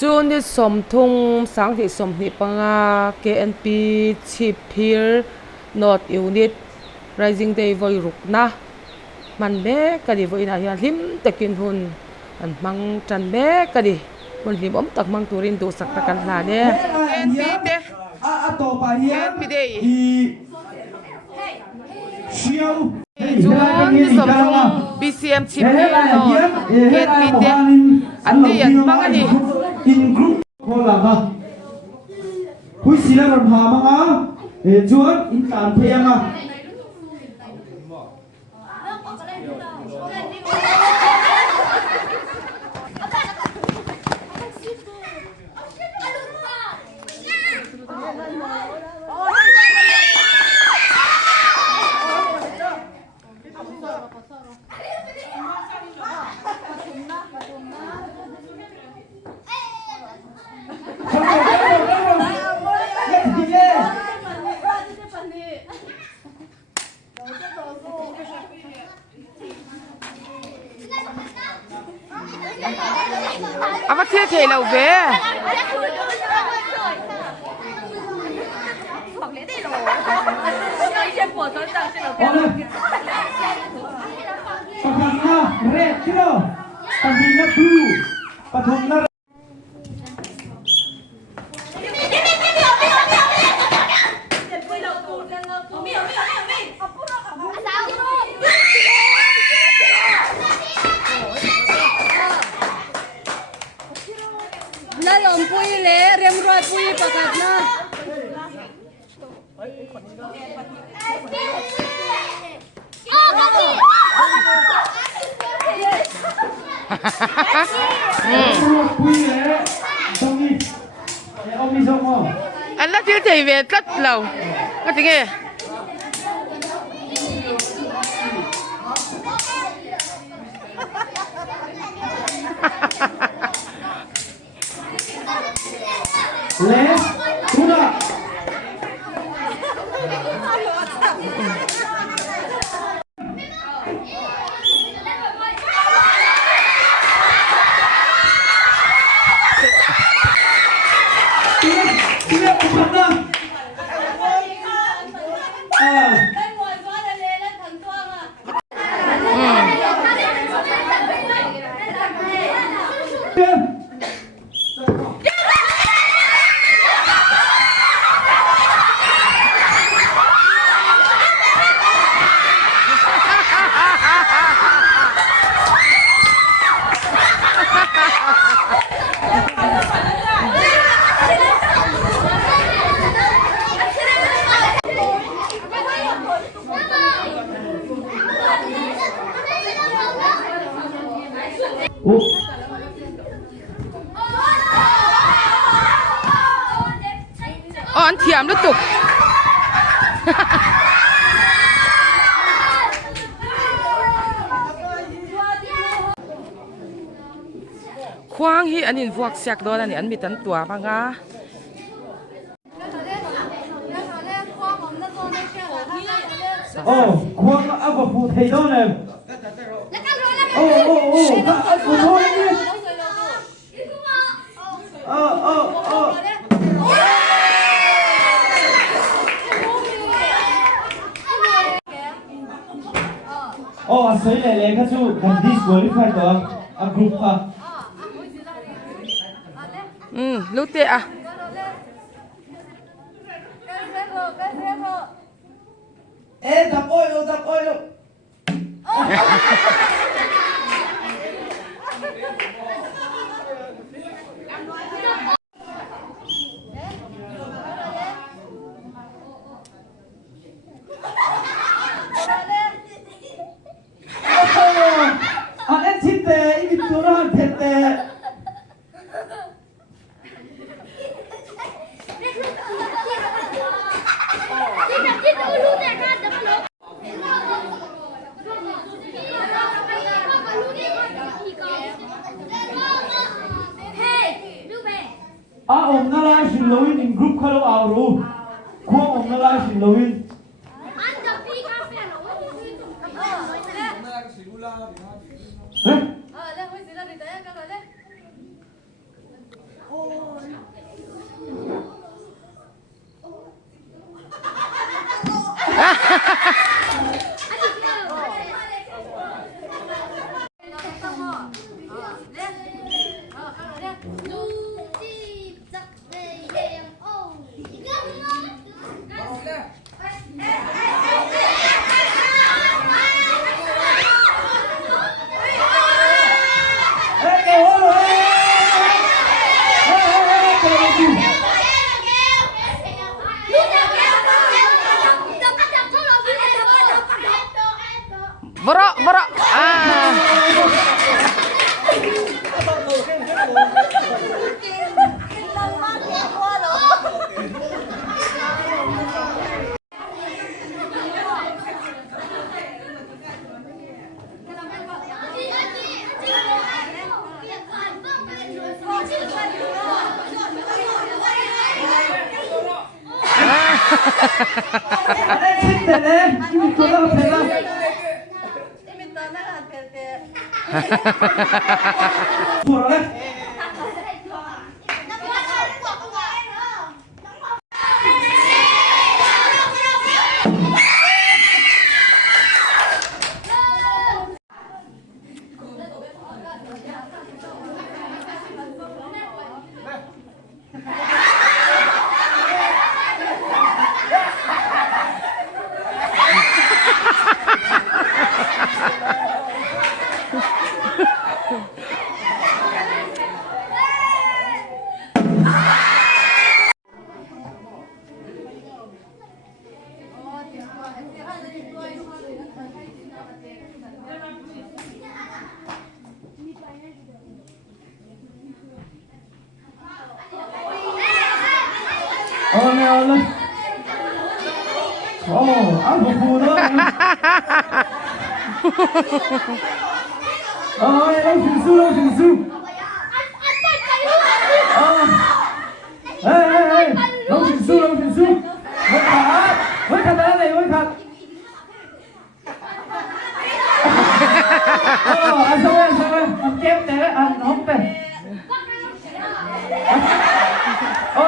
Chu ni som thung sang thi som ni panga KNP Chief Peer North Unit Rising Day voi rukna man be kadi voi na hian hlim takin hun an mang tran be kadi hun hlim om tak mang turin do sak takan hla ne KNP te a to pa hian KNP day siêu Chu ni som thung BCM Chief Peer North KNP te an ti an mang ani in group ko la ka hui sila ron ha manga chuan in kan phema ama thia thei lo ve Pakatna red kilo Pahina blue Pathumna na lom pui le rem roi pui pakat na anh là chưa thầy về cất lầu có tiếng nghe Left Tuna Tidak pernah. anh thiểm nó tục khoang hi anh in vuak sạc đó là anh bị tấn tua bằng á Khoang áp vào phụ thầy đó này. Áp phụ thôi đi. Sấy lẹ các chú cần disqualify đó, group ha. lúc tệ à Tập ôi đâu. Anh xin tệ, ít tuổi đó anh thật tệ. Om na lai xin lỗi in group khalo ao ru. Khuang om na lai xin lỗi in. 내 침대네. 이미 돌아가 배가. 뭐래? 네, 얼른. 부부도. lâu chuyển su. Ê, lâu chuyển su. Với khát đấy này, với khát. Ăn xong rồi, ăn kem thế, ăn hốc về.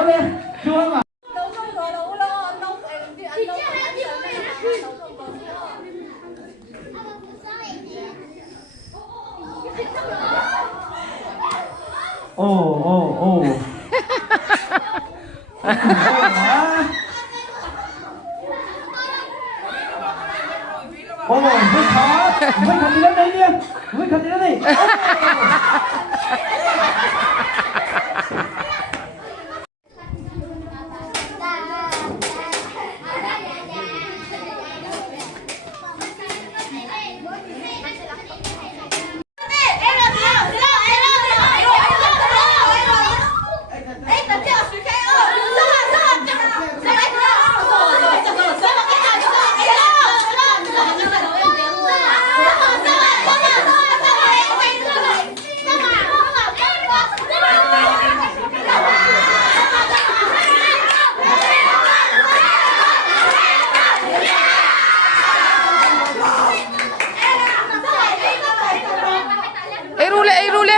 Lên, chưa không ạ? Ồ. Với khát đi lên đây đi. Với khát đi lên đây. Rule.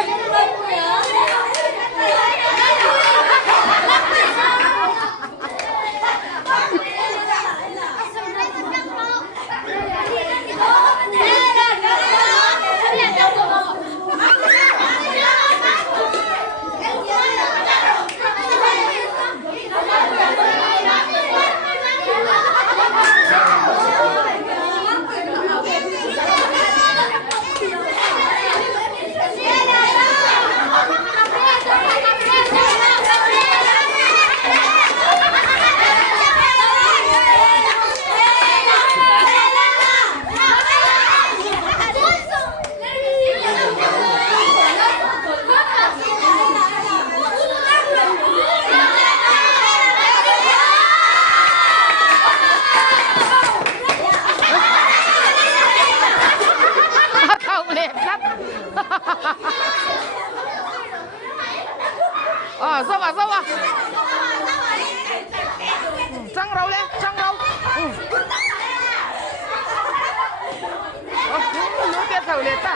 Sao à trăng rau lên nó tiết thầu lên ta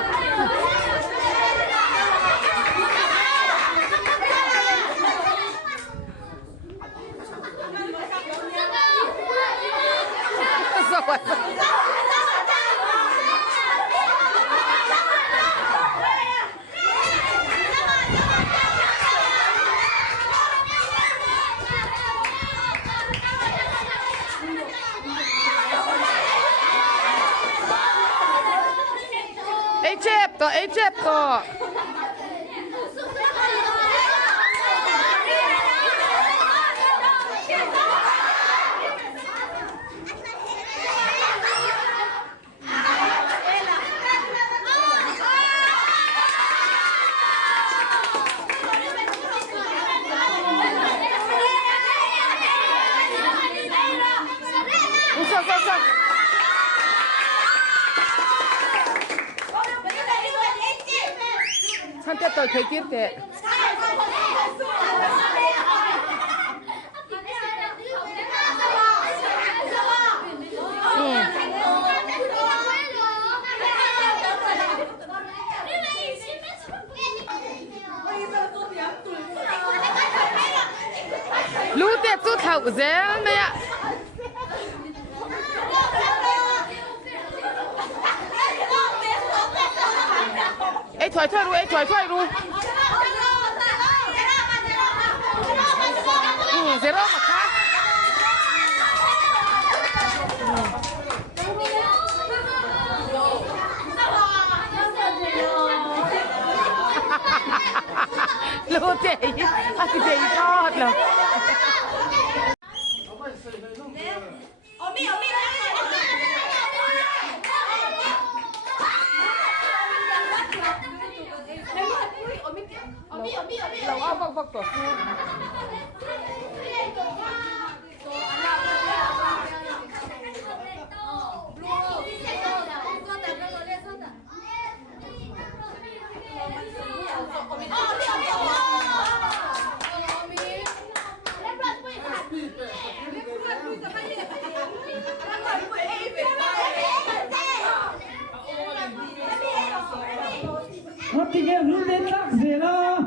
Egypto. 한때 또 되길 때. te chu thau zel me ya ei thoi thoi ru ei thoi thoi ru zero mà khác lô chị chị to lắm lâu ao vọc vọc tổ Mất cái game luôn đến lắc gì đó.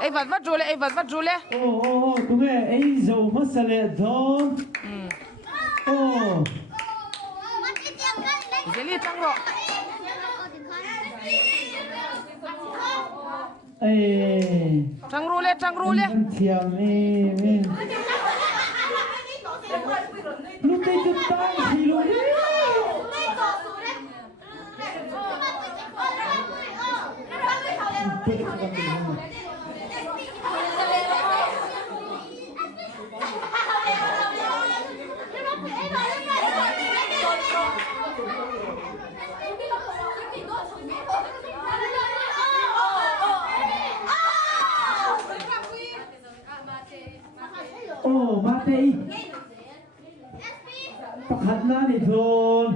ấy vật rồi lệ vật rồi lệ Tụi nghe ấy dầu mất sạch lệ đó. dễ liệt trăng rồi trăng ru lệ thiềm đi lúc đây chúng ta thì luôn mati pakat na ni Thôn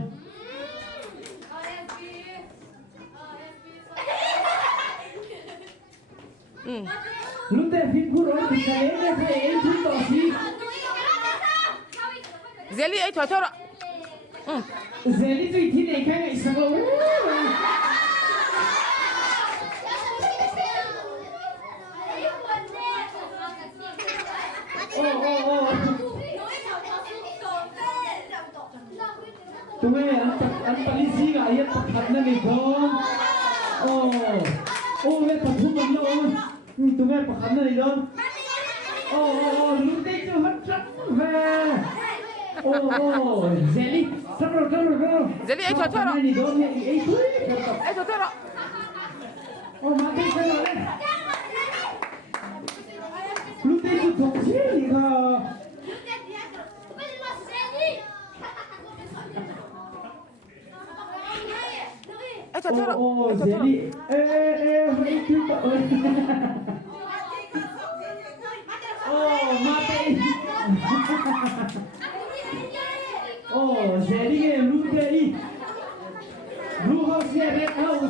lúc đây phim phút rồi thì cái này phải chúng tôi gì dễ liệt ấy thôi thôi ạ dễ liệt thì thế này cái này sao tụi nghe anh polisi cái ấy thật là người con nghe thật thú mình luôn tụi nghe thật là người con lúc đấy tôi hết rất về jelly sắp rồi jelly ấy thôi thôi ạ ấy thôi thôi ạ mà cái sao rồi lúc đấy tôi thuộc gì cả jelly vậy chứ tội mati jelly cái lúc đấy blue house red house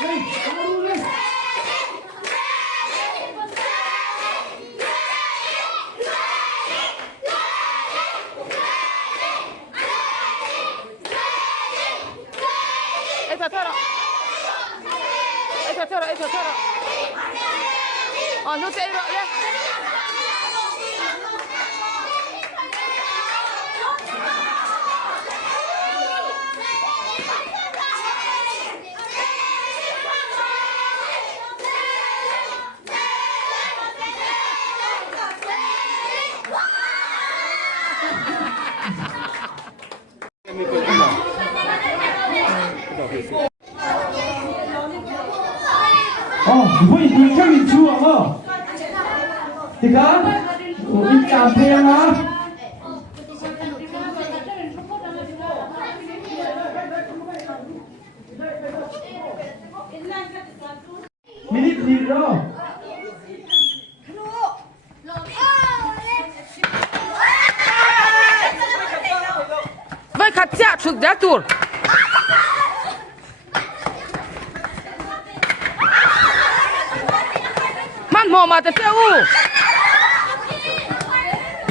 hey blue house ấy thôi thôi nó chạy rồi đấy vui đi chơi mình chua không? Thì cả, đi cà phê à? Minute đi rồi. Vai kaçya şu dur. Man mo mata seu.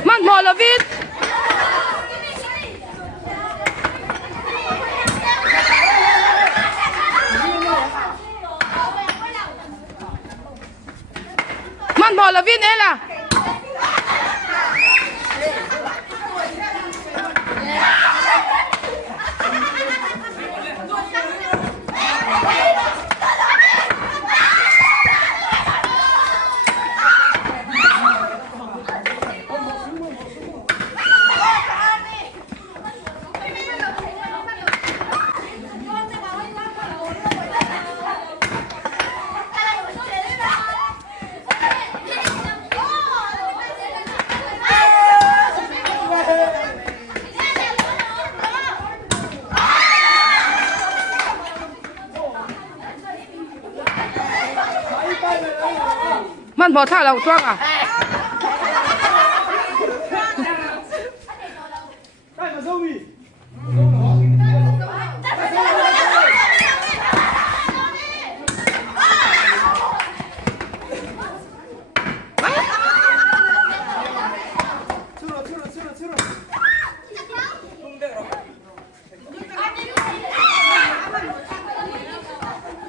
Man mo lavit. Man mo lavit ela. Man bỏ thả lẩu toang à?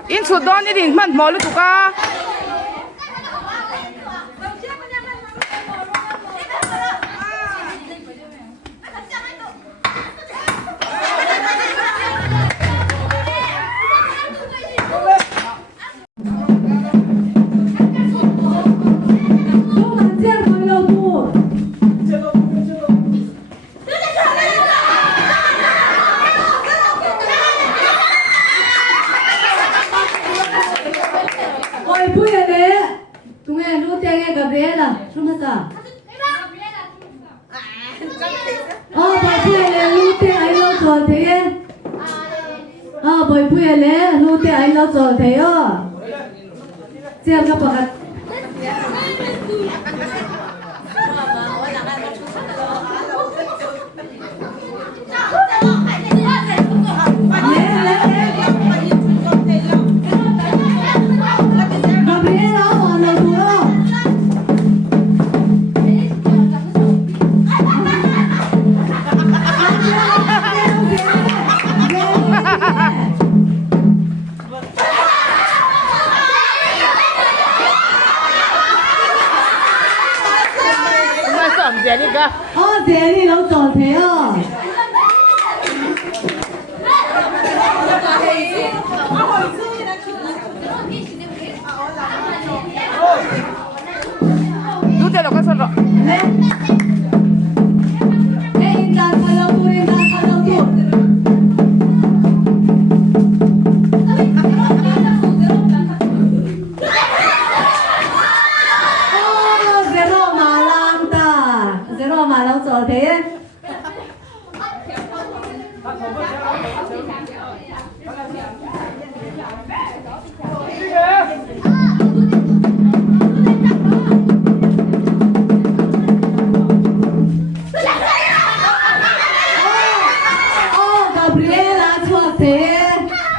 In suốt đó đi man bỏ luôn tụi ca. bởi bây lẽ lu te ai lo cho thế à xem nó bạc dễ đi lâu tròn thế à Tú te lo casas rồi. thế Gabriela cho thế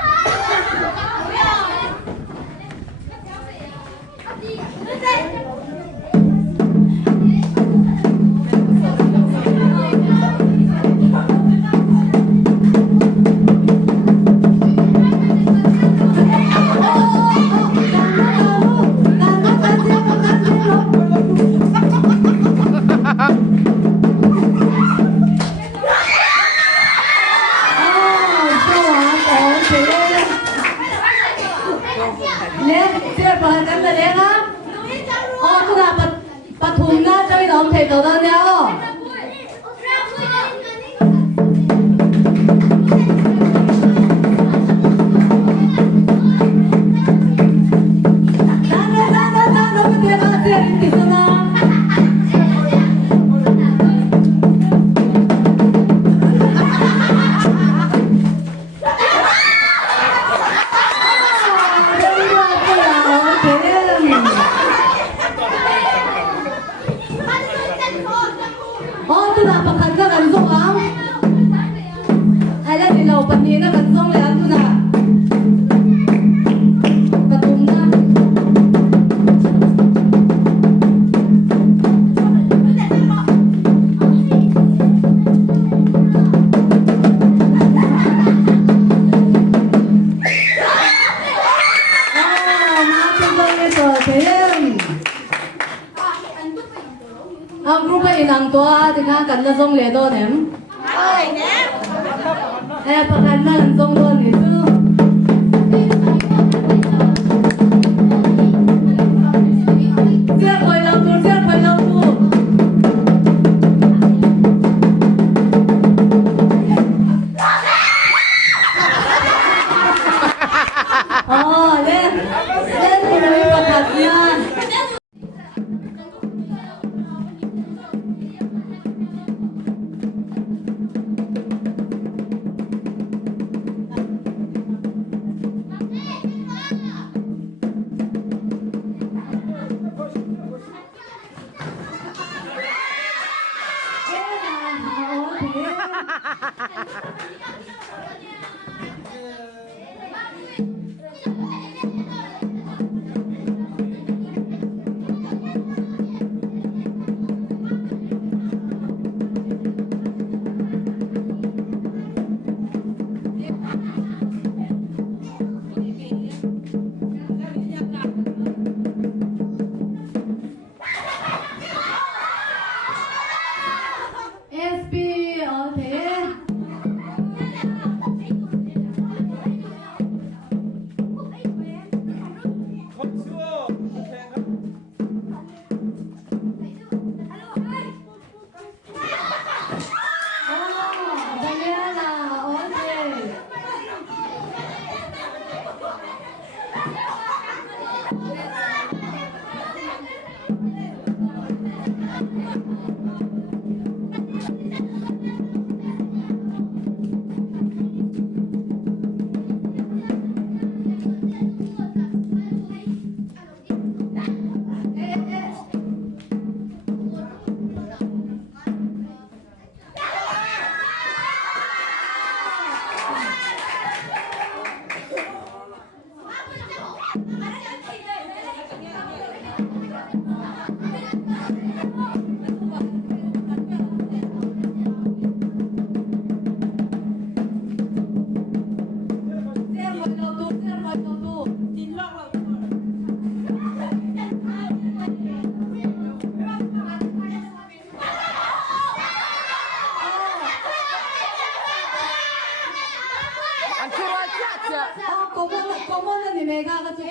thêm group ấy nằm toa thì ngang cắn là giống lệ đô ném em bậc cắn là giống đô này chứ riêng quay lâu tu lên thì mới bậc cắn nha.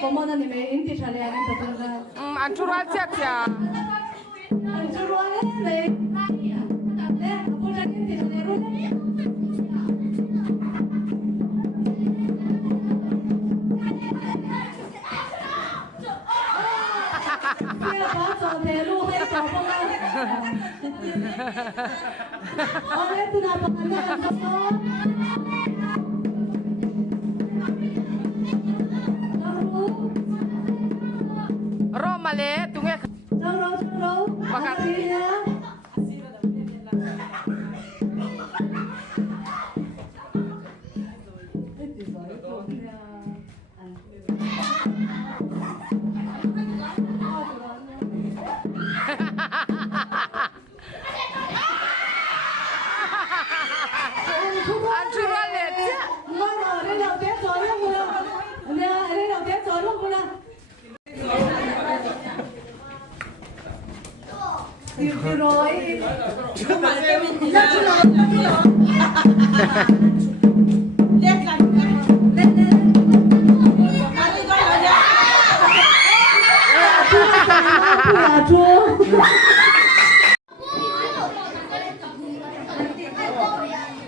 고모나님의 인디 차례하는 부분은 안주로 짝짝 안주로 네 보자 인디 차례로 제가 봐서 대로 해서 보나 어레트나 보나 Romale, tunggu. Charo, makasih.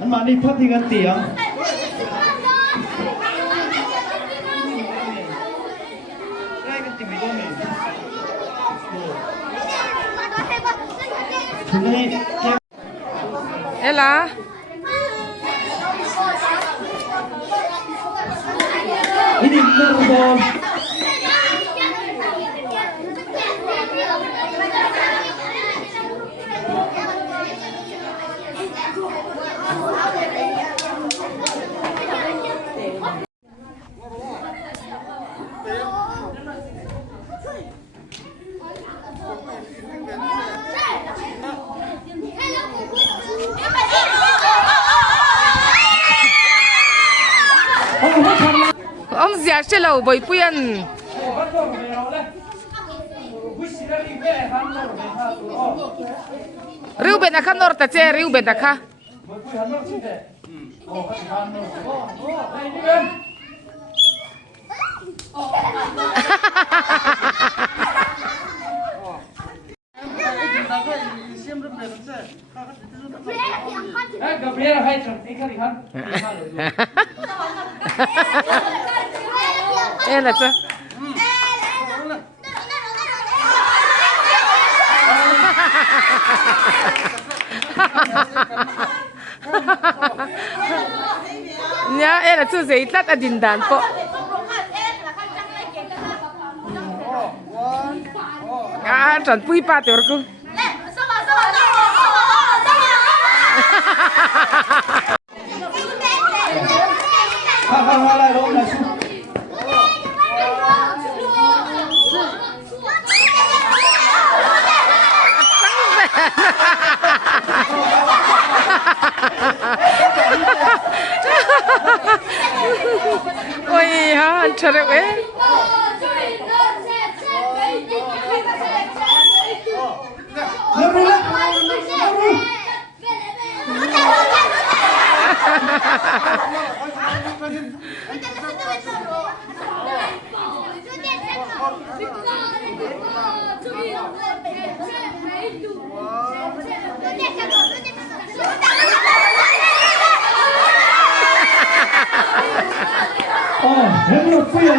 Anh bạn đi phát thì ăn tiếng. Ella. Ini benar. Ông già sẽ lâu bồi quyên ริวเบนอะค่ะนอร์ตาเจริวเบนอะค่ะเอ๊ะล่ะจ๊ะเนี่ยเอ๊ะล่ะจ๊ะเสียตัดอดินดานปะจันปุยป้าเต๋อกู快来龙来输。喂呀，吃的喂。哦，人肉飞人。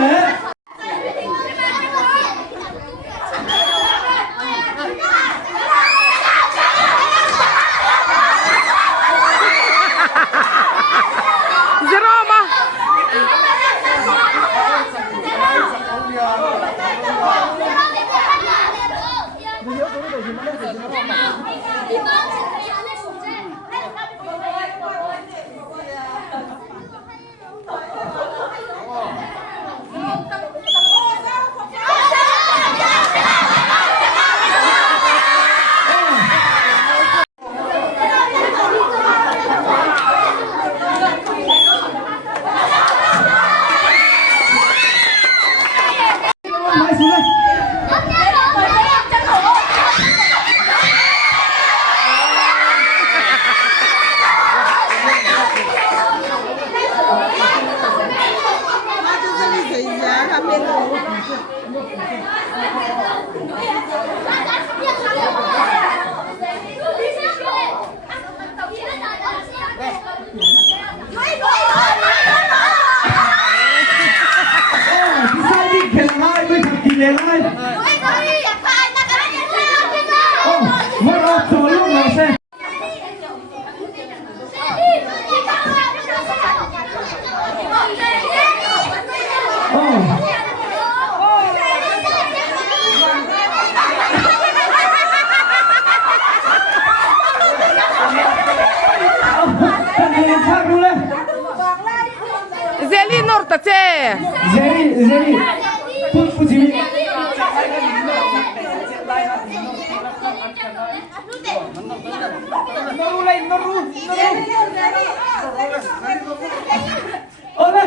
Zeli norta ce. Zeli,不急。哦来。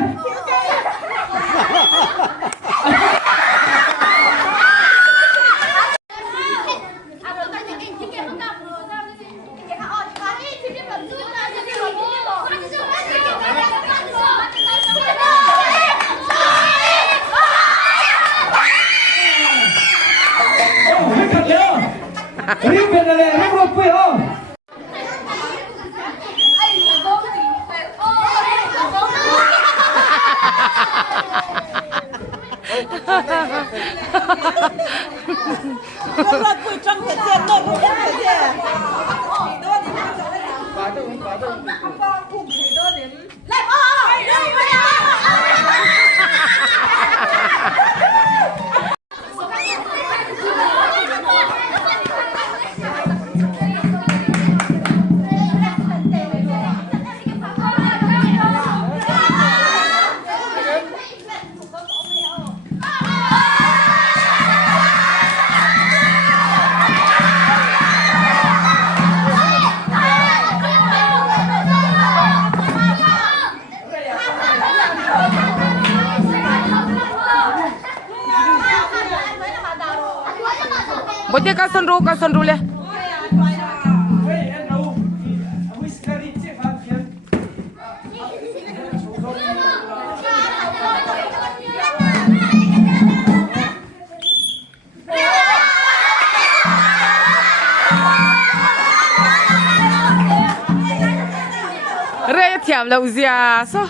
Riu bên này, riu một quỷ không? Không là quỷ trong cái tiền nội của cái tiền. Lại bỏ. bố tiếc cá sân ru lên rồi thèm lâu gì à sao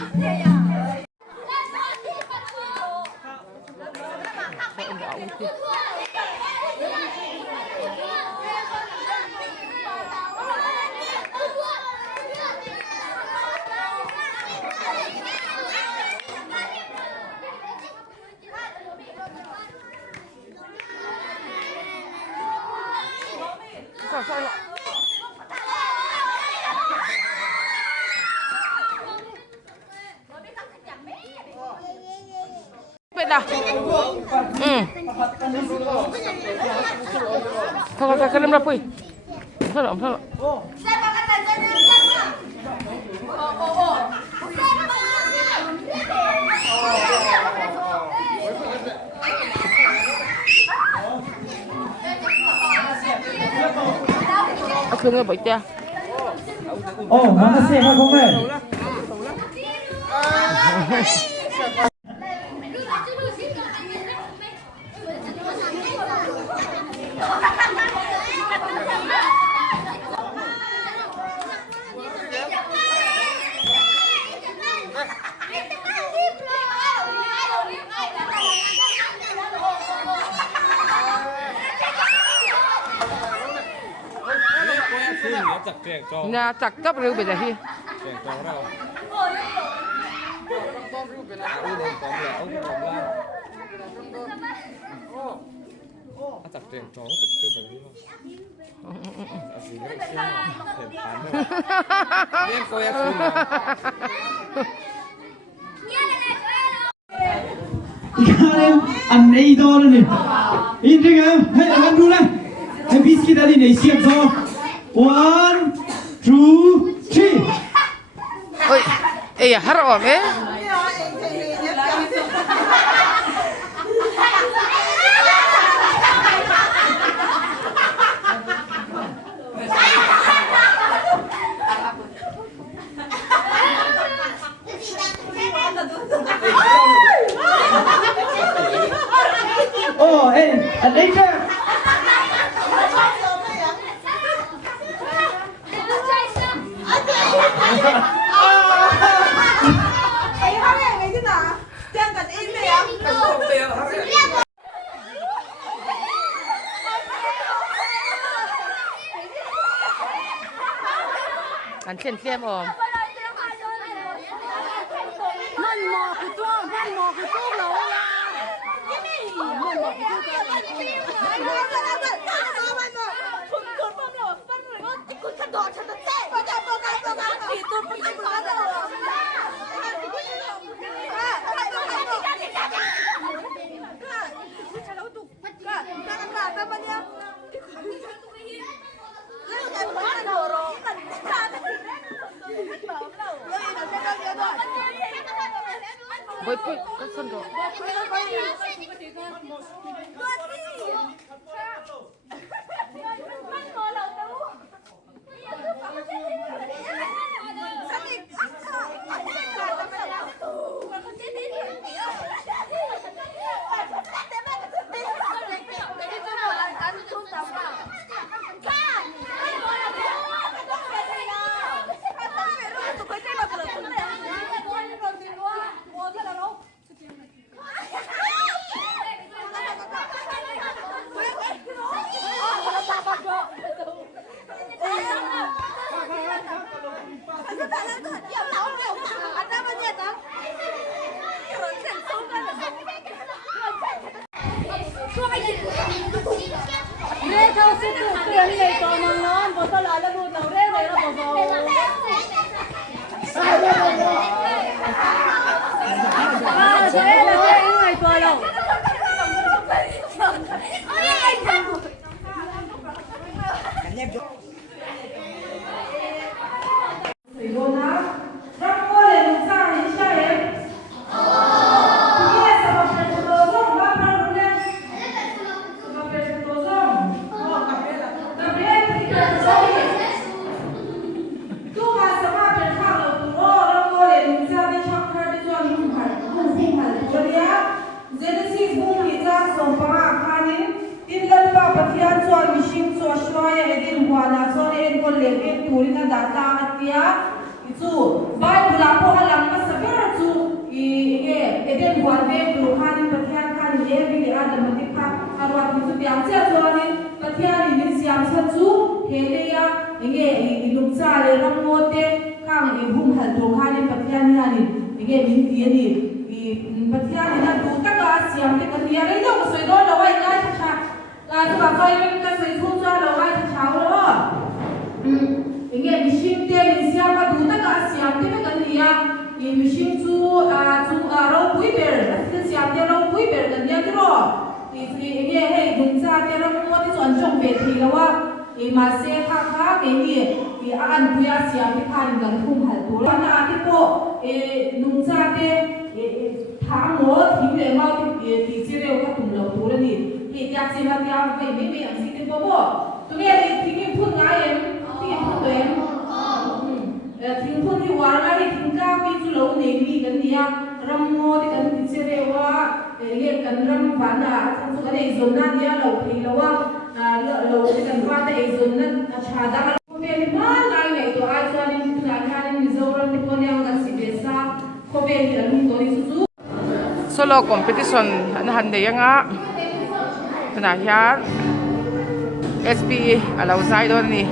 sao biết nào thôi cái lâm ra pui thôi rồi không nghe bậy cha nó sẽ không về nhà chặt cấp rượu bây giờ hi chặt tiền chó thực tư bởi vì em coi em 이거는 안 레이더는 인증은 해 안두라 해 비스킷다리 네시엠서 1, 2, 3 ôi ê hả rồi mẹ 에 an acre ăn chen chen ôm với các sân rồi Rê thao sức tự tuyến này có mong non, có sao lại là một tàu rê này là bỏ vào. Thế là cái người vừa lòng. hoa na so en kon le ke turin na data atia chu bible la po halam ma saber chu I eden hoa ve tu khan pathian khan ye bi adam ti kha arwa chu tiang che zo ni pathian ni siam sa chu he le ya luk cha le ram mo te kang hum hal to khan pathian ni ani min ti ni pathian ni na tu ta ka siam te kan ya le no so do lo wai ngai cha la tu ka kai ka sai thu cha lo wai cha lo mi shim te mi siam ka tu ta ka siam te kan ya mi shim chu ro pui ber ta siam te ro pui ber kan ya ti ro he dum cha te ro mo ti chon chong be thi lo wa ma se kha ni an puya siam te khan kan khum hal tu na ti po nung cha te thang mo thi le mau ti chi re ka tum lo tu ni ti ya chi ma ya ve me ang si te po tu ne ti ki phun nga em ti phun to em thing phun hi war la hi thing ka pi chu lo nei mi kan dia ram mo ti kan ti chi re wa kan ram va na chu kan ei zon na dia lo thi lo wa lo ti kan va ta ei zon na cha da ko be ni ma lai nei to ai chuan ni na khan ni zoram ti ko ne ang ga si be sa ko be ni la ni to ni chu solo competition han de yanga na hian SP alo sai don ni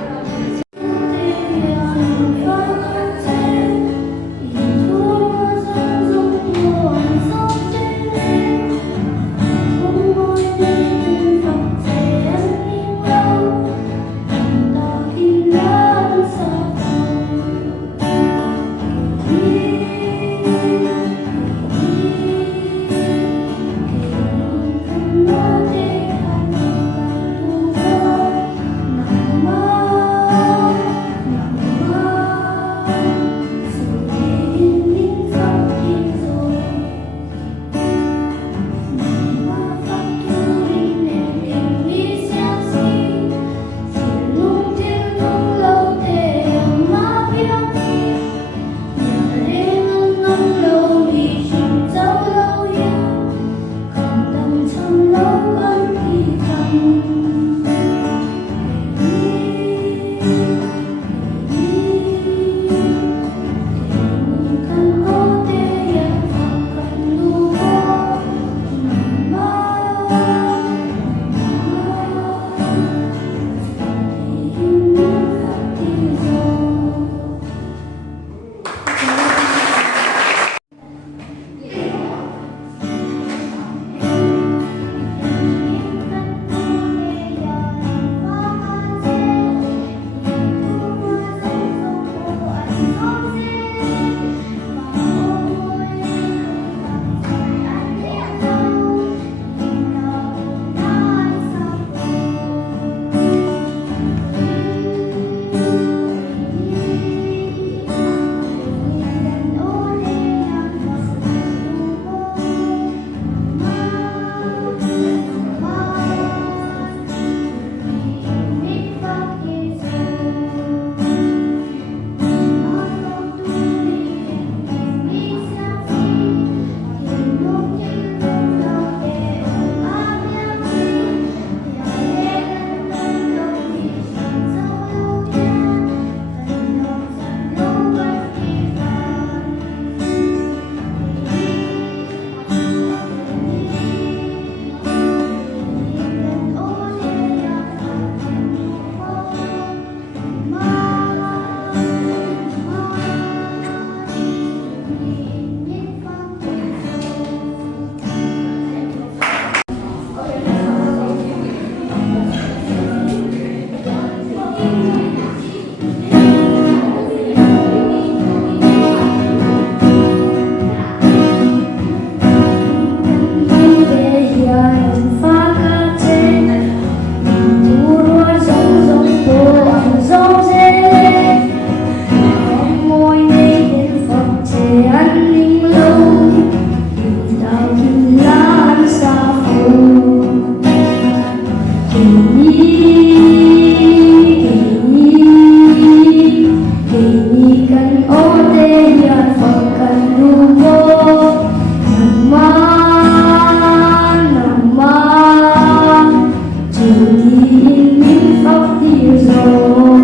in khóc nhiều rồi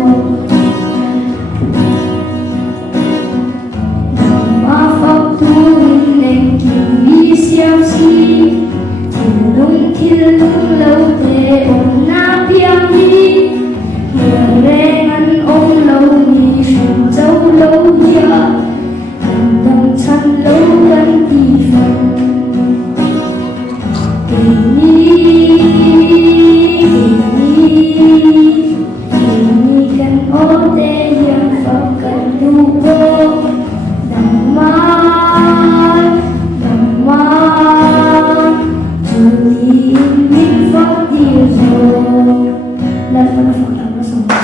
mà khóc thu nên kim đi xiao xi thiên lung lâu thế ôm na piang đi người về ngăn ôm lâu đi sầu dấu lâu dia anh đang chăn lâu gần đi phần Kini kan ode yang akan lupa Damai Juli min fakir Lapan fakir bersama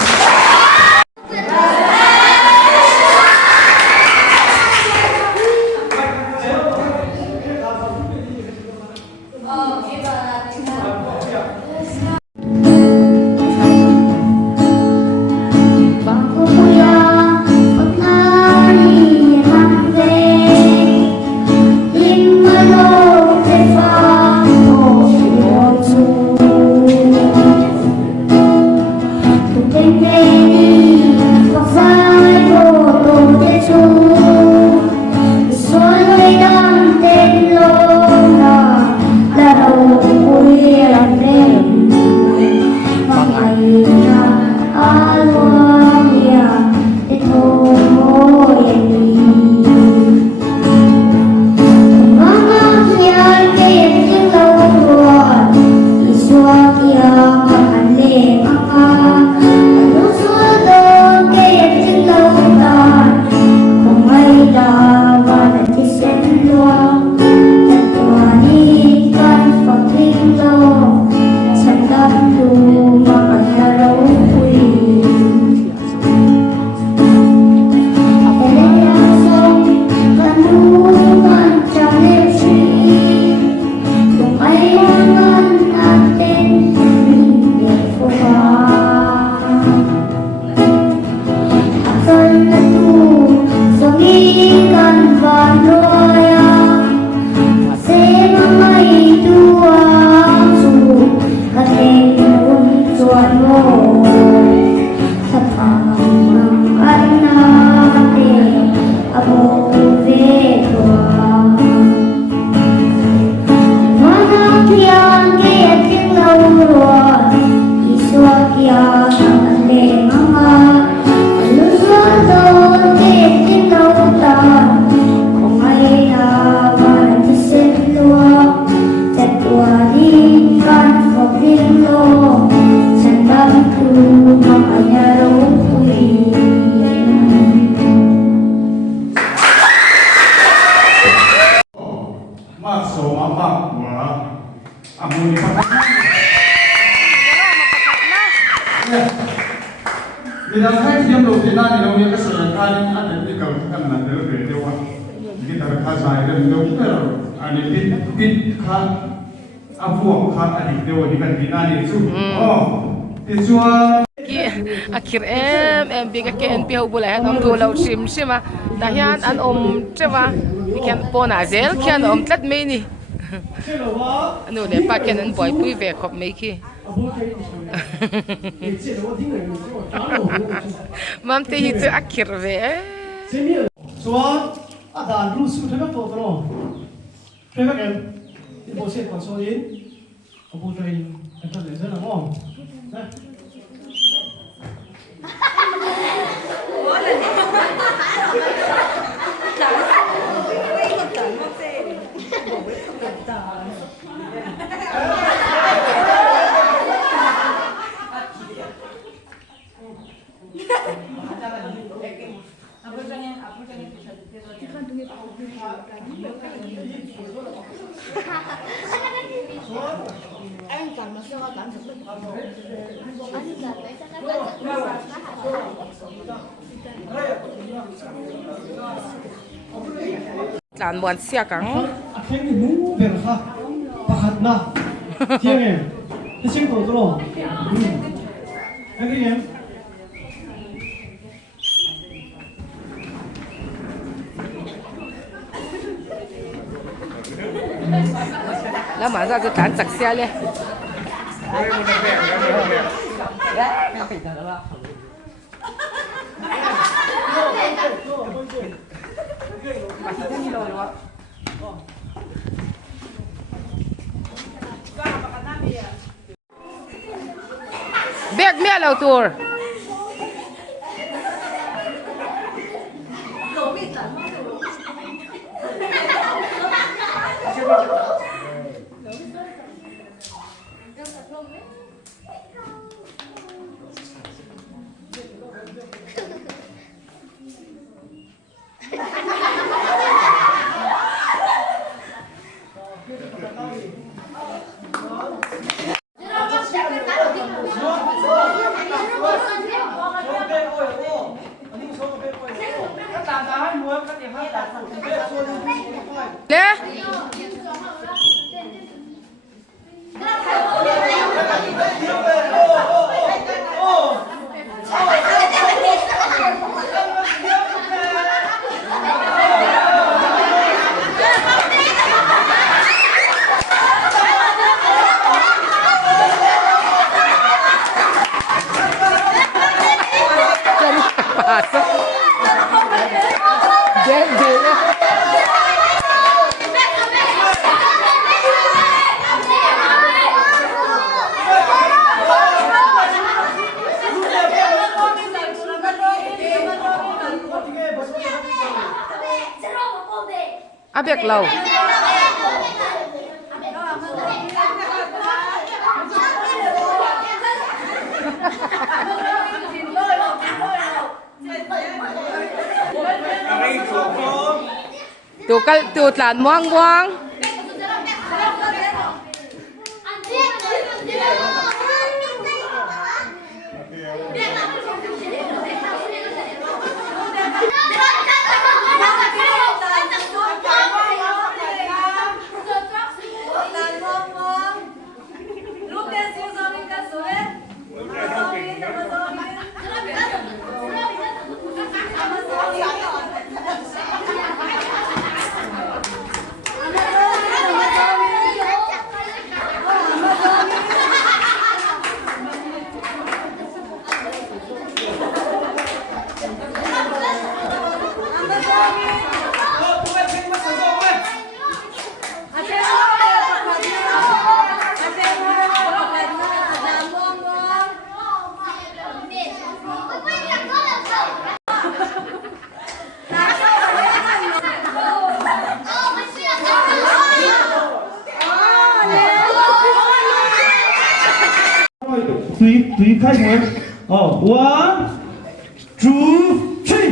Bila saya diam loh, kita ni loh yang kesalahan ada di kau kan nanti loh berdua. Kita berkasih dan dokter ada bit kan abu kan adik dewa di kan bina ni tu. Oh, itu akhir em biga KNP ho bulai hat om thu lo sim sima ta hian an om chewa ikan pona zel khian om tlat me ni anu le pa ken an boy pui ve khop me ki mam te hi tu akhir ve Chuan a dan ru su thema to to thema ken ti bo se kon so in abu train an to le na mo na Tlan buan sia kang akheng ni mu ber kha pakhat na tiang em ti sing to to ani em la ma za ju tan chak sia le Bek mẹ lâu tour. Bek lâu. Tu tlan muang muang. tùy khai mở. One, two, three.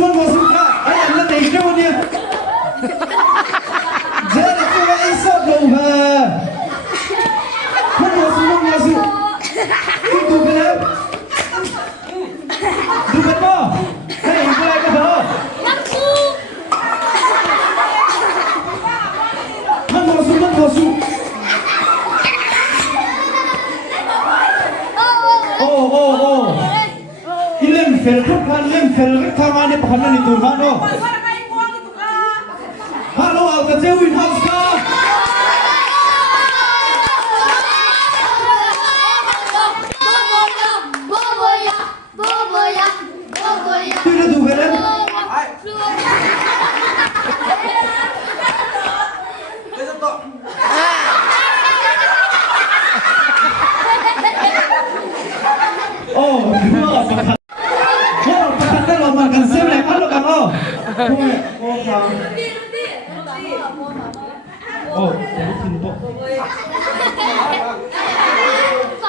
Mang masuk kak. Ayah nak tengok dia. Jangan kau isap dong ha. Mang masuk. Itu benar. Bukan apa? Hei, mulai ke bawah. Mang masuk. Oh. Ilem fel kan lem fel kaman ni pahanan itu kan oh. Halo, aku Jewin House ka. Boboya. Tidak tu kan? Oh, dua. Makan sebelah kalau kamu.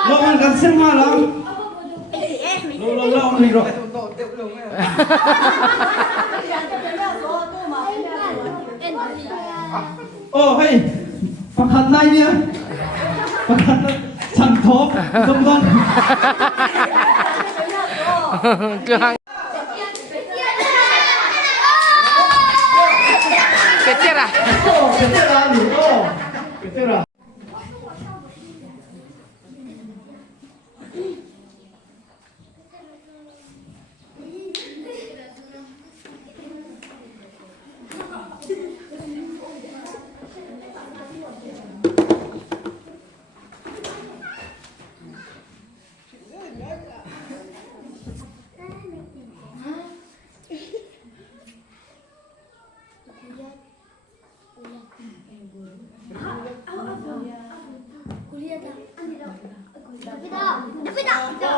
Lo makan semua lah. Lo ni lo. Oh, hei, pakat nai dia. Pakat cantok, teman. Kecil Betera. Betera ni Betera.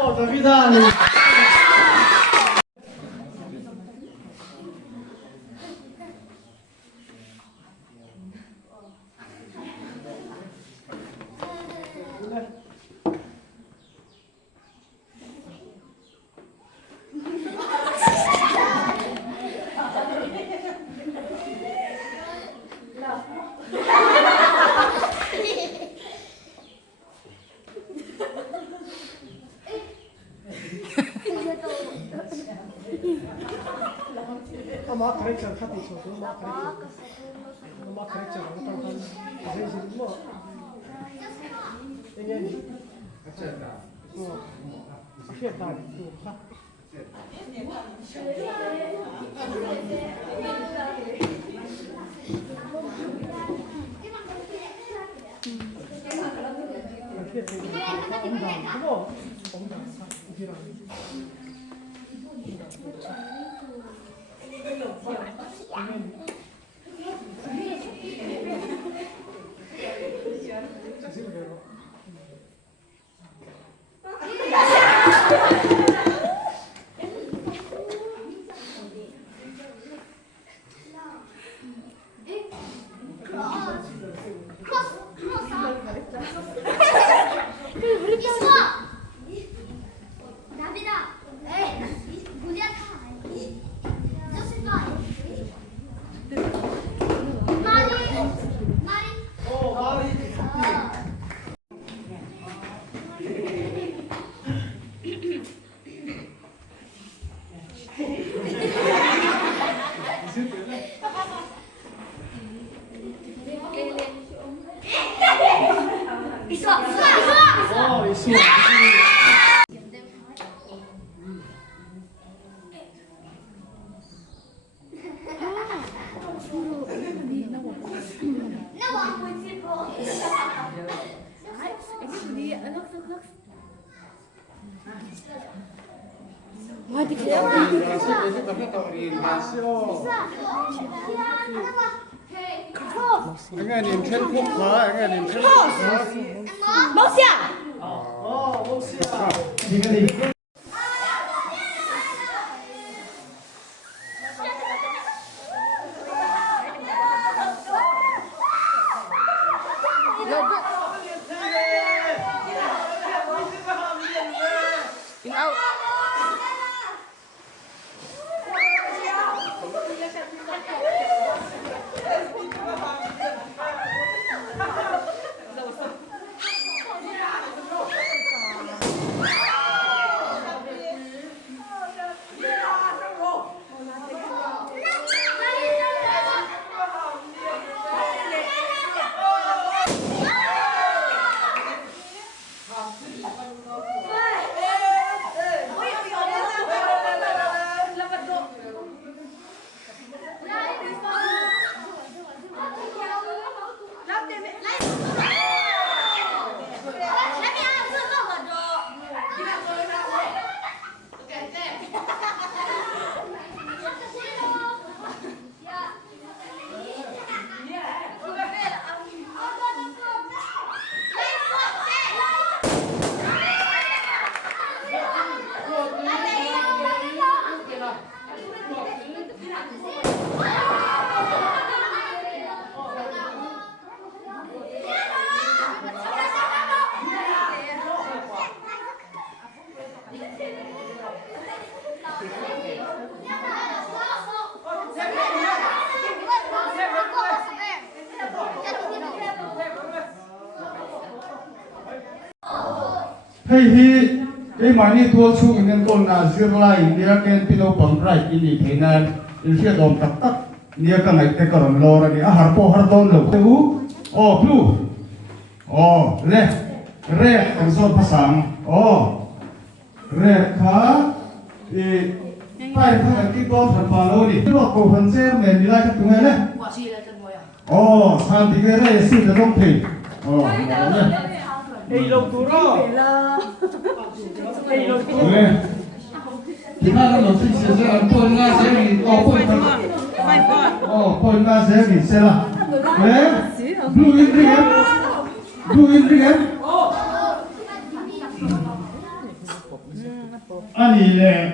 Oh, Davida. 막 가르쳐 카드 있어. 막 가르쳐. 선생님 뭐 이게 피했다. Anh em trên quốc hóa, anh em trên quốc hóa. Hey hi, cái máy này thua chung nên con là riêng lại đi ra cái pino bằng right đi thì thế này, il phía đồng tắc tắc nia ka ngai te karon lo ra ni a har po har don lo te u o blue o le red kan so pasang o red kha e pai tha ki to than pa lo ni lo ko han se me ni lai ka tu ngai le o san ti ge re si da dong thei o le Ei lo tu ro. Ei lo tu. le thì ba con đầu tiên sẽ là tôi nga sẽ bị tôi nga sẽ bị sẽ là đấy blue in ring anh ấy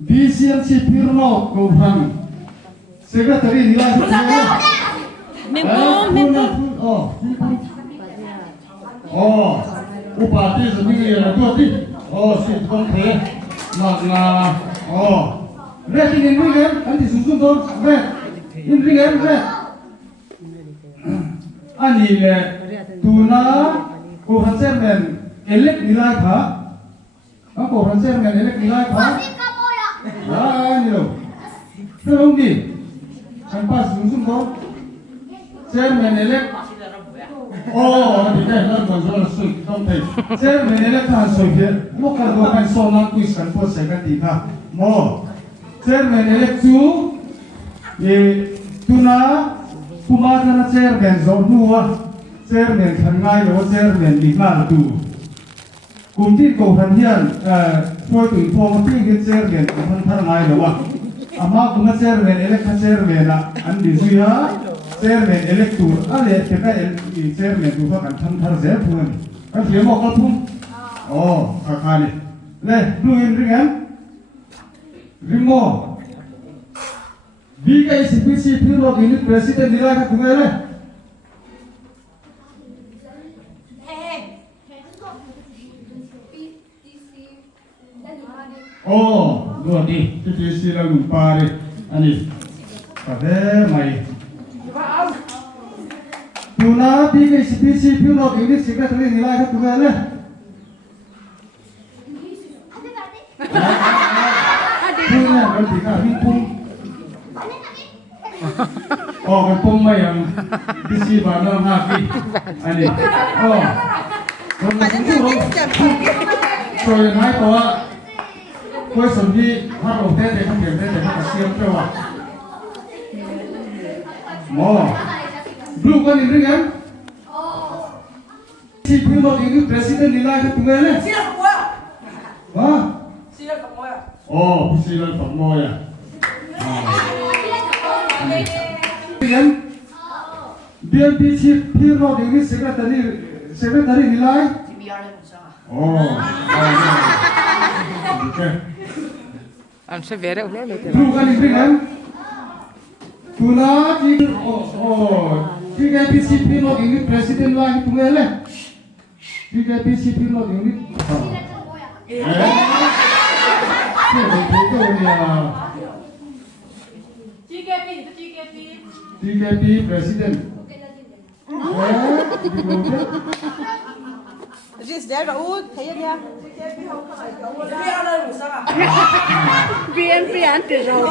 BCMC Pirno Gophan secretary nilai upati sendiri ya tu ti si kong te nak red in ring anti susun tu red in ring red ani le tuna ko hansen men elek nilai kha ko hansen men elek nilai kha ni lo terung di sampai susun tu sen men elek di dalam konsul sui tompe sen men elek kha sui ke lokal do kan sonan kuis kan po sekan di kha mo chairman elect chu ye tuna pumadana chairman zornuwa chairman khangai lo chairman bima tu kumti ko hanhian foi tu phong ti ge chairman han thar ngai lo wa ama kuma chairman elect chairman la an di suya chairman elect tu ale te ka chairman tu fa kan tham thar ze phun ka thie mo ka thum ka khani le blue in ring Rimo, BKCPC Piro Unit President nilai ka tungai le. Dua di, PTC la lupa ni, ani, kade mai. Tuna BKCPC Piro Unit Secretary nilai ka tungai le. Punya berarti kah himpun. Himpun mah yang isi barang haki. Ani. Kalau turun. Soalnya naik bawa. Kue sendiri harus tete kan tete kasih apa wah. Blue kan ini kan? Si Pino ini presiden nilai ke tunggal le. Siap semua. Wah. Siap semua. Pisilan pagmoya. Kan? BNP Chief Piro ini secretary nilai. Okay. Anse vere ulo le. Bukan ini kan? Tuna BNP Chief Piro ini presiden lagi tunggal le. BNP Chief Piro ini. GKP President. Just there ba ud thấy chưa? BNP anti rồi.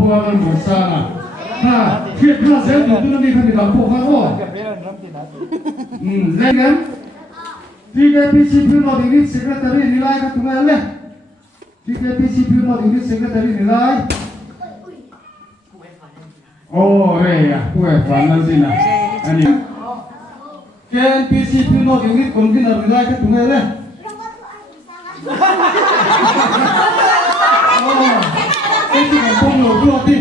Puan bersama. Kita saya itu nanti kan di kampung kan Lengan. GKP Piro ini secretary nilai ka tungal le. GKP Piro ini secretary nilai. Ya, kue final sina. Ani. KNPC Piro ini convener nilai ka tungal le. Itu kampung lo dua ti.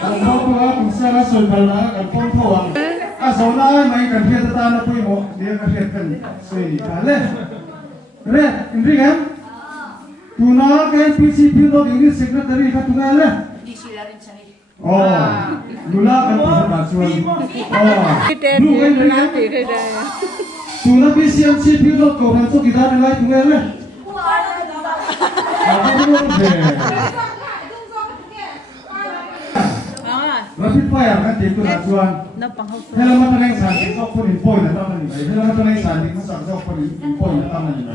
Kampung aku sana solbala kampung Thawang. Asona mai kan dia tetana pui mo dia kan sui kale re indri kan tuna kan PC Piro ini secretary ka tungale lula kan pasal lu kan tuna PCMC Piro ko kan so kita nilai tungale rapid fire kan itu najuan helama taneng sandi sok pun impoi na taman ni helama taneng sandi masak sok pun impoi na taman ni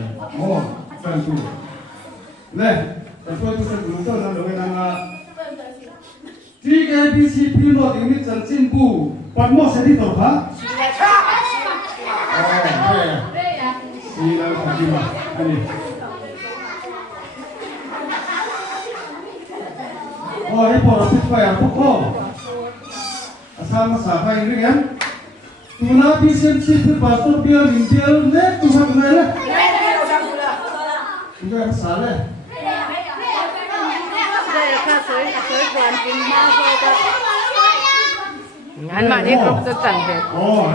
tentu le tôi sẽ dùng cho nó đối với năng TKBCP nó tiếng biết chân xin bù còn một sẽ đi tổ hả? Đi đâu phải đi mà anh đi. Hãy bỏ ra thích phải à phúc khô. Sao mà xả phải cái em? Tu na PCMC thì bảo tôi bia mình bia đấy tu hàng này đấy. Chúng ta xả đấy. Anh mà đi group rất tận thế.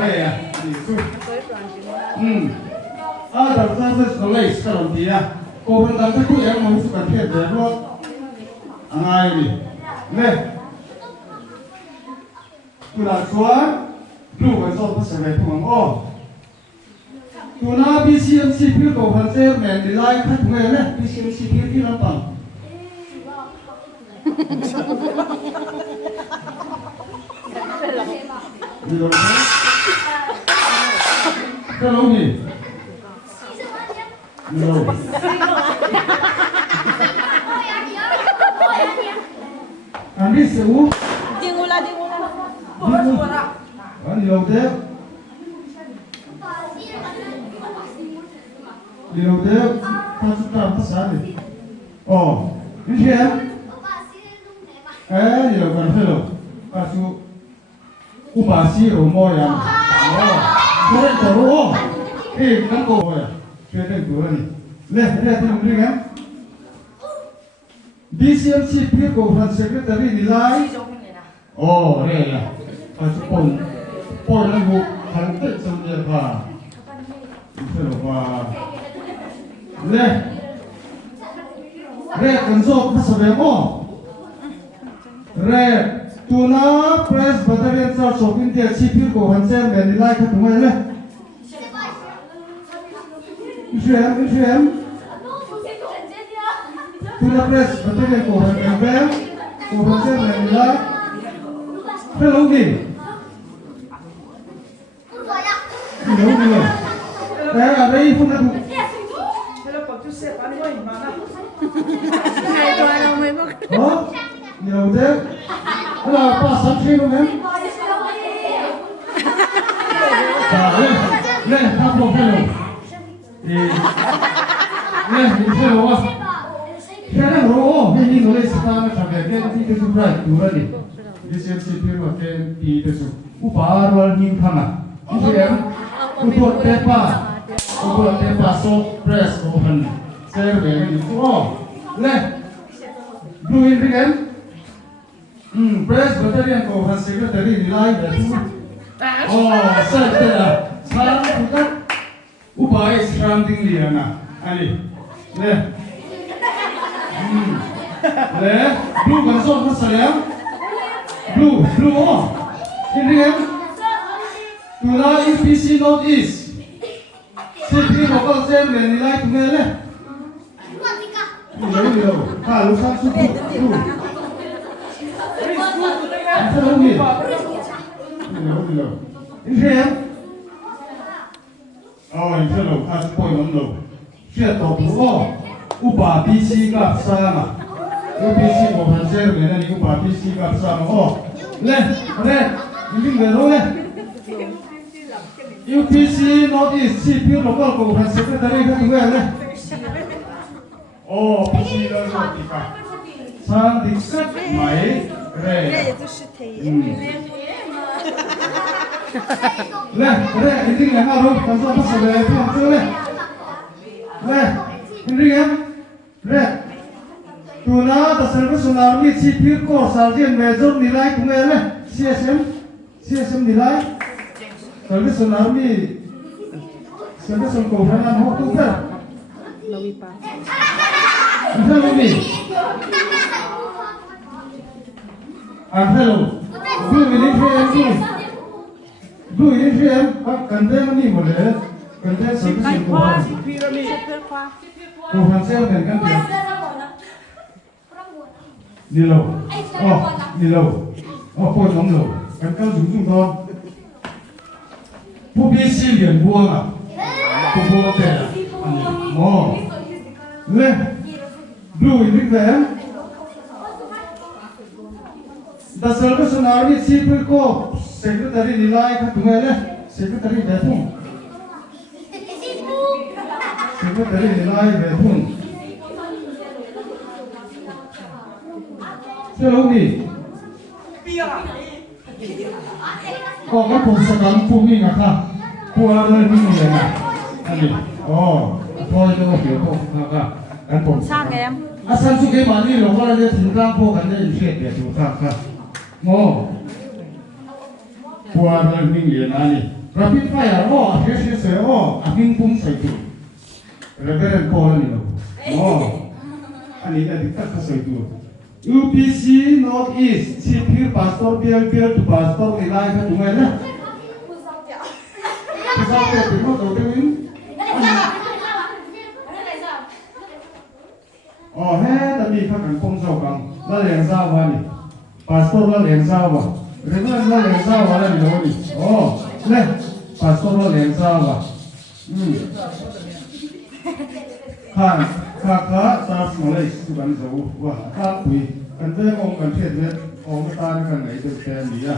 Đây à. Đầu tiên là lấy cái đồng tiền à. Cô vẫn đang thích em muốn sự cần thiết để nó ngay đi. Này. Tu là xóa. Blue cái số có sẽ về thùng ô. Tu na PCMC phiếu cầu phần xe mẹ đi lại khách người này. PCMC phiếu kia nó bằng. Đi đâu đấy? Cái lâu nhỉ? Đi đâu? Anh đi xíu. Đi ngủ là. Anh đi đâu thế? Đi đâu thế? Ta chút nào ta sáng đi. Đi xem. Đi đâu cần phải đâu? Ta chú. Ubasi romo ya. Kore toro. Kan ko ya. Kete dua ni. Lihat ni kan. BCMC Peer Conference Secretary nilai. Ya. Pas pon lagu hantar semuanya pa. Itu pa. Kan so pasal mo. Tuna Press Battalion Church of India Chief ko hanser men nilai ka tumai le. Israel. Tuna Press Battalion ko hanser men nilai. Hello ni. Ada ibu nak. Hello Pak Joseph, anu mana? Hai tuan orang memang. Ni udah. Hello, Pak Samsi dong kan? Apa hello? Ini hello ah. Sekarang ini nulis sekarang sampai kan itu sudah dua ni. Disebut firman kan itu upah ning kama. Itu yang untuk tepa so press open. Saya begini. Blue ini kan? Press Battalion Conference Secretary nilai dari saya tidak. Sekarang kita upaya surrounding dia na, ani, blue masuk masalah, blue, ini kan, tuna UPC Northeast, sipri lokal saya nilai tunggal nilai, kalau satu blue. Hello ni. Ini hello. Kita sepoi mana? Kita tahu ubah BC kap sama. UPC bukan saya mana ni ubah BC kap sama. Ini mana? UPC Northeast Chief Local Conference Secretary kan juga le. BC local kita. Sang diksat mai. Ini yang harus pasal itu ini kan, tuna dasar Army Chief Corps Sergeant Major nilai tunggal CSM nilai, Service Army, Service Komandan Hok tunggal. Hello. Blue ini kantor ni boleh. Kantor service Kohan sel kan dia. Nilo. Poi nong lo. Kan kau jung don. Publisi lian buang ah. Buang teh. Blue in Ringvem. The Salvation Army Chief ko Secretary nilai katungele Secretary Bethung. Secretary nilai Bethung. Hello ni. Oh, kan pun sedang pumi ngaka. Puan ni ni na. Ani. Oh, thôi cho hiểu không? Ngaka. Kan pun. Sang em. Asal suke mani lo kalau dia tinggal po kan dia ishet dia tu ngaka. Mo. Puan ni ni ani. Rapid fire. Oh, akhirnya saya. Oh, akhirnya pun saya tu. Reverend Paul ni lo. Oh. Ani dah dekat ke saya tu. UPC North East Chief Pastor Bill to Pastor Nilai ka tungai na. Pusat dia tengok tahu tengok. Oh, tapi kan pom sao kang. La leng sao wa ni. Pastor la leng sao wa. Reverend la leng sao wa la ni lo ni. Oh, le. Pastor la leng sao wa. Kakak tas mulai sukan jauh wah kakui kan dia kan dia tan kan itu dia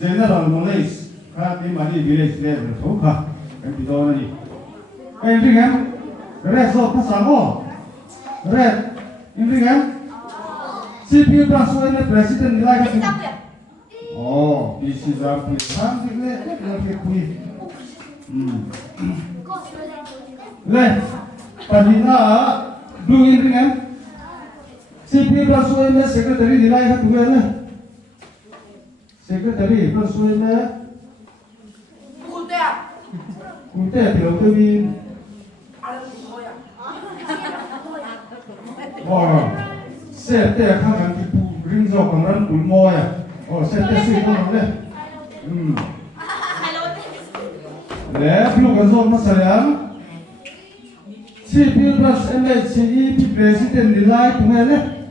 general knowledge di mana village level tu kan di dalam ni ini kan resort pasang red ini kan CPU transfer presiden nilai kan oh PC zapli sampai le kui le Padina blue in ring CP plus one secretary nilai ka tuwe na secretary plus one kulte tilaw tawi oh sete kan tipu ring zo kan pulmo ya oh sete sui kan le le blue kan zo masayang CPU plus MHCEP President nilai tungai le,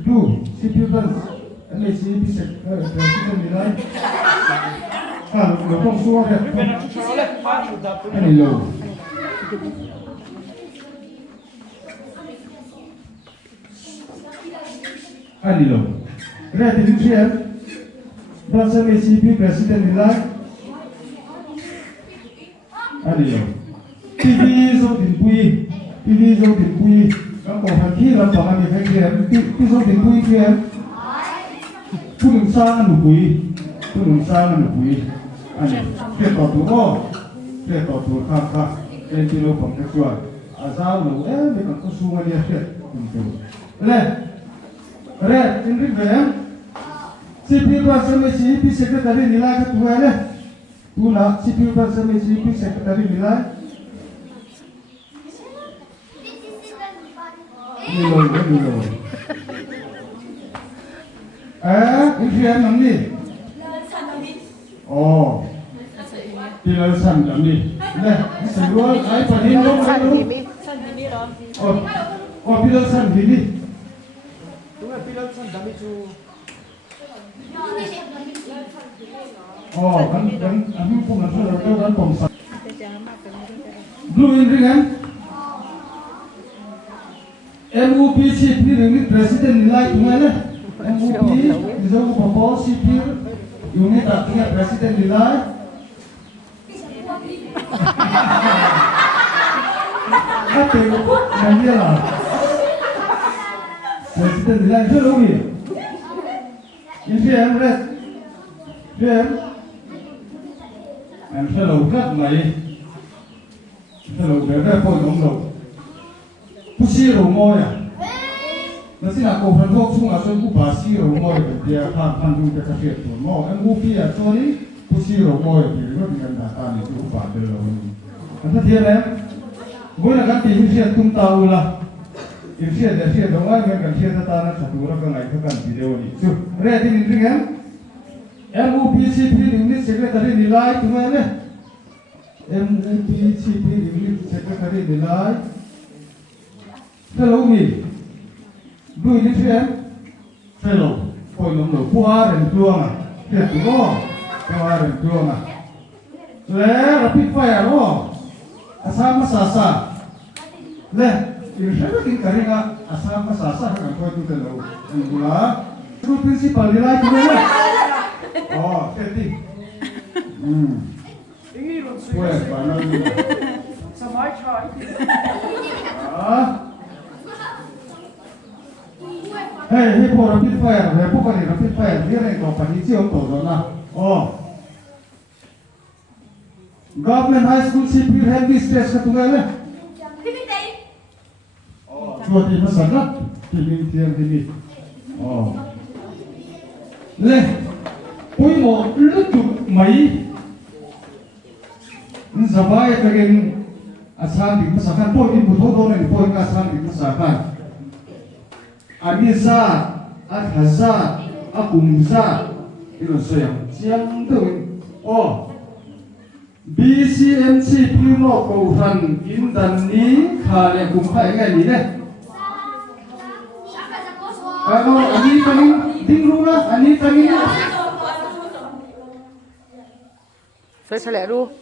du CPU plus MHCEP President nilai, kan lopong suara ya, ini lo, ini lo, red nutrient plus MHCEP President nilai, ini lo, TV so dimpui. TV zo dimpui kan ko haki lam pa mi phek le TV zo dimpui kian punung sang nu pui ani ke to tu kha en ti lo pom ke chua a za lo me kan ko su ma ni ke le re in ri ve CP Pasame CP Secretary nilai ka tu le tu na CP Pasame CP Secretary nilai Nilo. Ini yang mana? Oh, Pilal San kami. Nah, seluar air panin dong. Oh, Pilal San ini. Tunggu Pilal San kami tu. Oh, kan kami pun ada kan pomsa. Blue ini kan? MUP CP unit president nilai tungai le MUP itu bapak CP unit artinya presiden nilai apa nanti lah presiden nilai itu loh ini yang red yang hello kat mai hello berapa pun dong Pusi romo ya, nasi nak kau hendak sungai sungai pusi romo ya, dia kan tu dia kasih tu, mau MUP ya, sorry, pusi romo ya, dia dengan data ni tu pada lawan. Nanti dia lem, boleh nak ganti dia tahu lah, dia dong kan dia data nak satu orang kan itu kan video ni. So, ready ni kan? MUP CP unit secretary nilai tu mana? MUP CP unit secretary nilai. Hello mi, blue ini siapa? Hello, kau nombor puar dan tuang ah, dia tuang, puar dan tuang ah. Le, rapid fire oh, asal masa, le, ini siapa yang kering ah? asam masasa kan kau tu telo. Mula, tu principal ni lah tu lah. Oh, jadi. Pues, panas ni. Hey, po rapid fire, po kani rapid fire. Dia ni kau pani cium tu na. Oh. Government high school si pir heavy stress ka tunggal le. Oh, dua di masalah. Timin tiang ini. Oh. Le, pui mo lutuk mai. Zabai kagen asal di masakan poi di butuh doang poi asal di masakan. Anisa, Haza, Akumza, itu sayang. Siang tu, oh, BCMC Primo Kauran Indan ni kali kumpai kan ni deh. Kalau ani tadi tinggal, ani tadi. Saya selek dulu.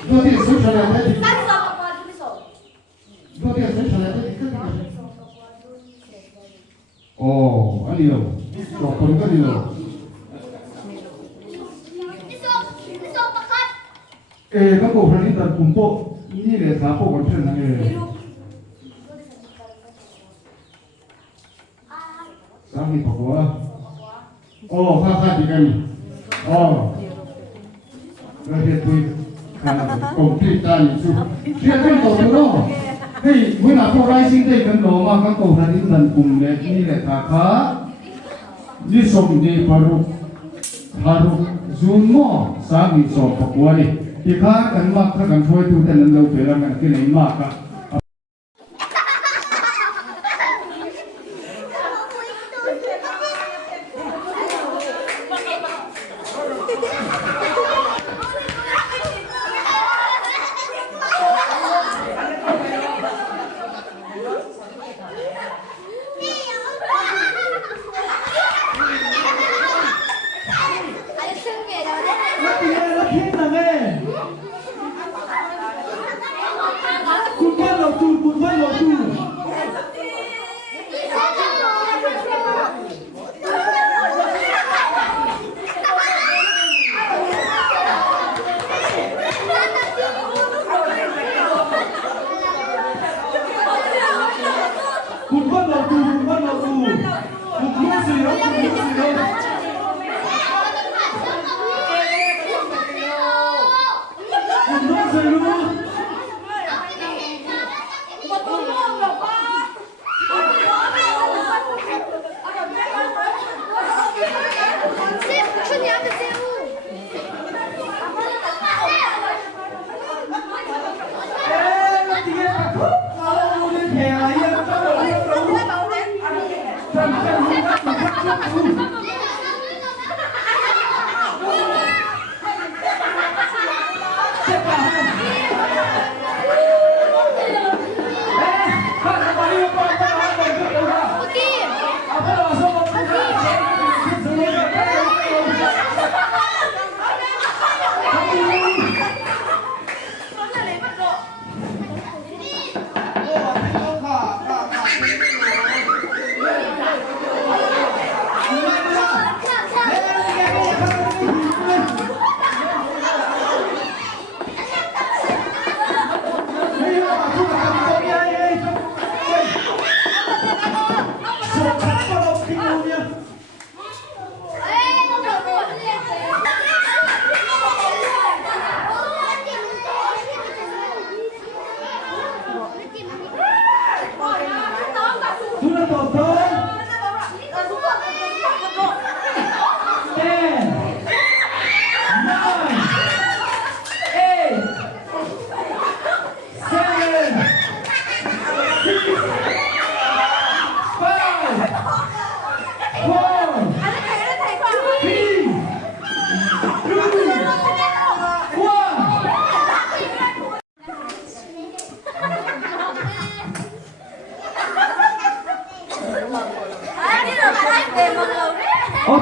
Dua tiga sudah tadi. Dua tiga sudah tadi. Oh, ani lo. Dokter kan ni lo. Các bộ phận tận cùng bộ như để giá bộ còn chuyện này sáng thì có quá pha thì cái rồi thì tôi cùng tuyệt ta như chú chuyện cái tổ chức đó hey mới là có rising day cần đó mà các bộ phận tận cùng để như để thả khá như sống đi baru zoom mo sáng thì sổ có quá đi thì khác cần mặc các cần thôi tu tên lâu về làm cái này mặc cả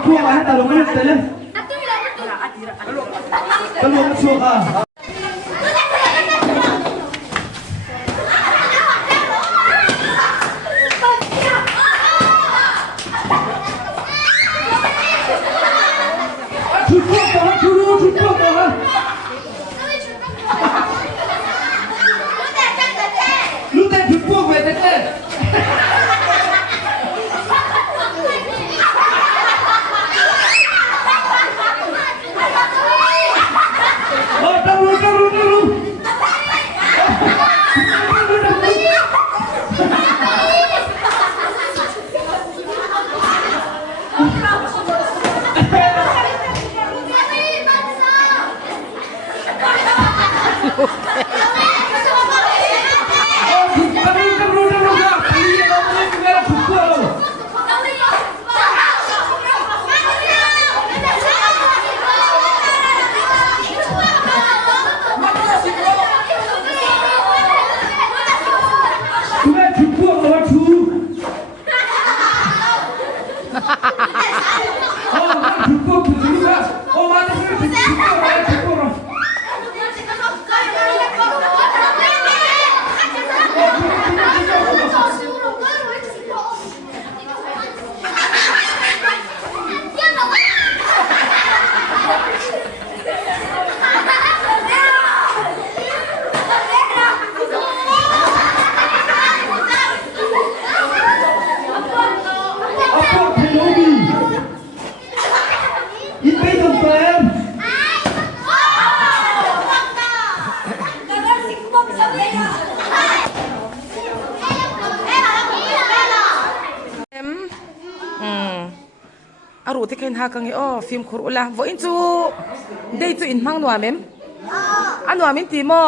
Thua mà hết ta đúng không? Đấy. Cái luôn thua à? aru te khen ha kang o film khur ula vo in chu dei chu in mang nuam em anuam in ti mo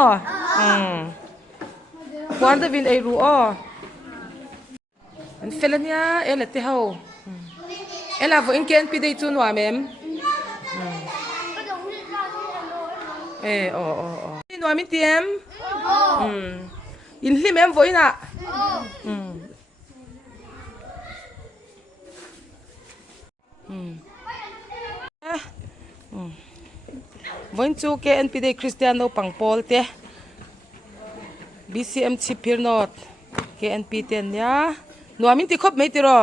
war da vin ei ru o an felania ela te ho ela vo in ken pi dei chu nuam em nuam in ti em in hlim em vo ina Voin chu KNP de Cristiano Pangpol te BCM chip pir not KNP ten ya nuamin ti khop mei ti ro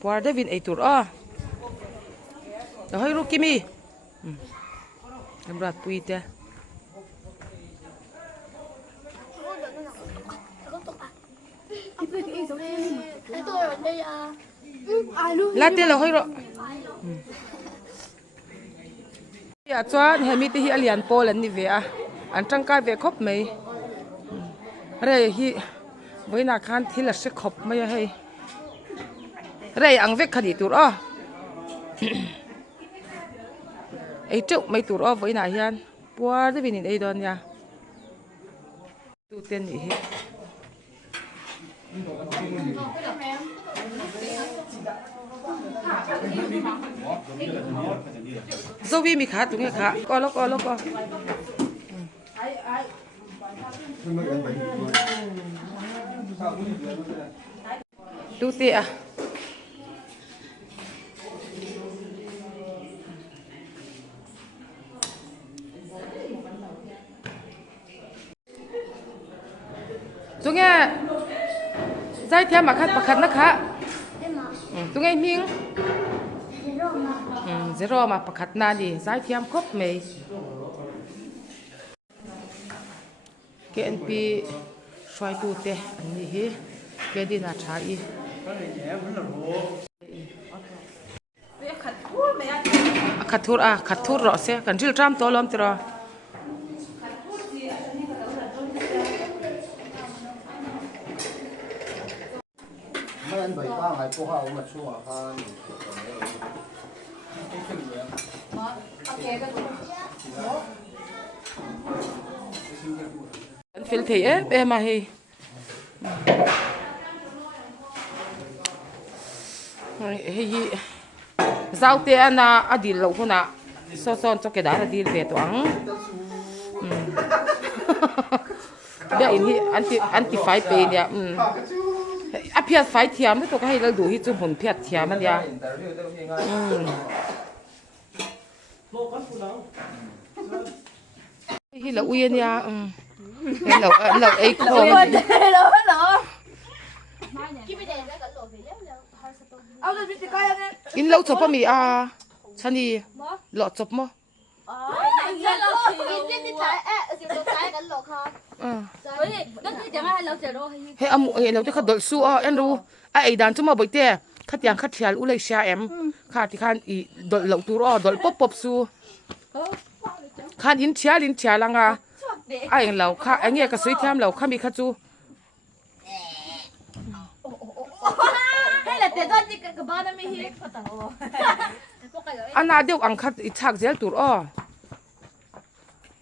puar David ei tur a hoi ru kimi amrat pui te la te la hoi ro ya chuan hemi te hi alian pol an ni ve a an tangkai ve khop mai re hi boina khan thil a se khop mai a hei re ang vek khani tur a ei chuk mai tur a boina hian puar de binin ei don ya tu ten ni hi Zoe mi khá tụi nghe khá co lo tu tệ à tụi nghe dai theo mà khát nó khá tụi nghe miếng zero mà pakhat na ni zai thiam khop mei KNP swai tu te ani hi kedina thai khathur ro se kan ril tram to lom tira mấy anh bảy ba ngày cô hậu mà xua hơn an fil thei em mà hi hi zau te ana adil lo huna so son cho ke da adil ve to ang ya in hi anti five pe ya a phiat five thiam to ka hi lo du hi chu hun phiat thiam an ya hi lo uyen ya lo ei ko in lo chop mi a chani lo chop mo he amu e lo te kha dol su a en ru a ei dan chuma boite khatiang khathial u lei sha em kha ti khan I dol lo tu ro dol pop su khan in chia langa a eng lo kha ange ka sui thiam lo kha mi kha chu na mi hi ana deuh ang khat i chak zel tur o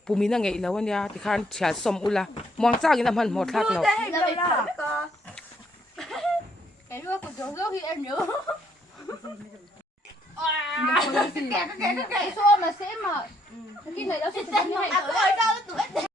pumina ngei lawania ti khan chha som ula muang chang ina man mo thak lo cái đua của chúng tôi thì em nhớ cái xô mà sẽ mà cái này nó sẽ